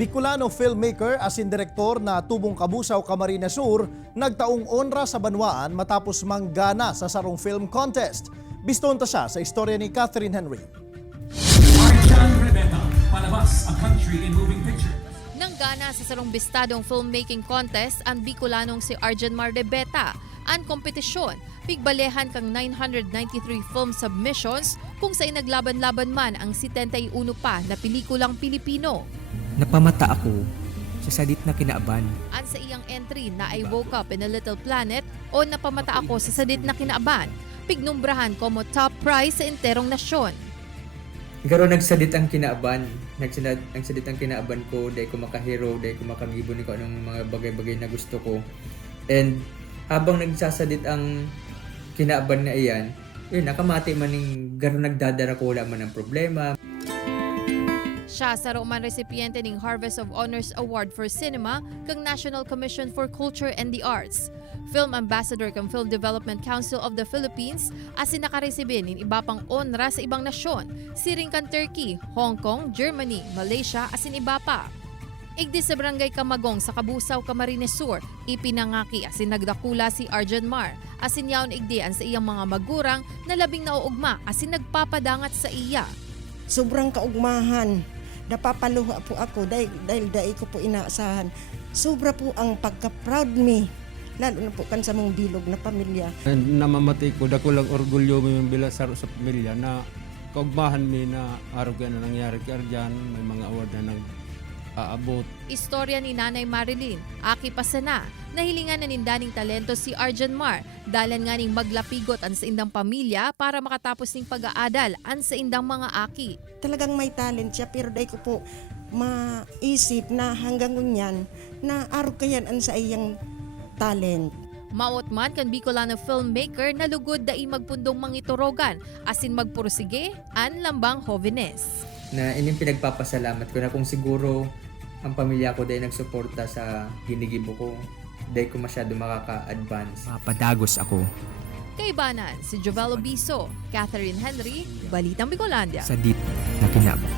Bicolano filmmaker asin direktor na tubong Kabusaw, Camarines Sur, nagtaong onra sa banwaan matapos manggana sa sarong film contest. Bistonta siya sa istorya ni Catherine Henry. Palabas ang country in moving picture. Nanggana sa sarong bistadong filmmaking contest ang Bicolanong si Arjan Mardebeta. Ang kompetisyon, pigbalehan kang 993 film submissions kung sa'y naglaban-laban man ang 71 pa na pelikulang Pilipino. Napamata ako sa sadit na kinaaban. An sa iyang entry na I Woke Up in a Little Planet o Napamata ako sa sadit na kinaaban, pignumbrahan como top prize sa enterong nasyon. Ikaw nagsadit ang kinaaban. Nagsadit ang kinaaban ko, dahil ko makahero, dahil ko makamibon ko ng mga bagay-bagay na gusto ko. And habang nagsasadit ang kinaaban na iyan, nakamati man ng gano'n nagdadara ko, wala man ang problema. Siya sa Roman recipiente ng Harvest of Honors Award for Cinema kang National Commission for Culture and the Arts. Film Ambassador kang Film Development Council of the Philippines asin nakaresibin ng iba pang onra sa ibang nasyon, siring kan Turkey, Hong Kong, Germany, Malaysia asin iba pa. Igdi sa Barangay Camagong sa Kabusaw, Camarines Sur, ipinangaki asin nagdakula si Arjan Mar asin yaon igdian sa iyang mga magurang na labing nauugma asin nagpapadangat sa iya. Sobrang kaugmahan. Napapaluha po ako dahil ko po inaasahan. Sobra po ang pagka-proud me. Lalo na po kan sa mong bilog na pamilya. Namamatay ko, dako lang orgulyo mo yung bilasaro sa pamilya na kaugmahan mi na araw kaya na nangyari kay Arjan, may mga award na nag-aabot. Istorya ni Nanay Marilyn, aki pa sana, nahilingan na nindaning talento si Arjan Mar, dalan nga ning maglapigot ang sa indang pamilya para makatapos ning pag-aadal ang sa indang mga aki. Talagang may talent siya pero dahil ko po maisip na hanggang ngunyan na araw kayan ang sa iyang talent. Maot man kan Bicolano filmmaker na lugod dai magpundong mangiturogan asin magpursige an lambang Jovenes. Na ining pinagpapasalamat ko na kung siguro ang pamilya ko dahil nagsuporta sa ginigibo ko, dahil ko masyado makaka-advance. Papadagos ako. Kaibanan si Jovel Catherine Henry, Balitang Bicolandia. Sadit na kinaaban.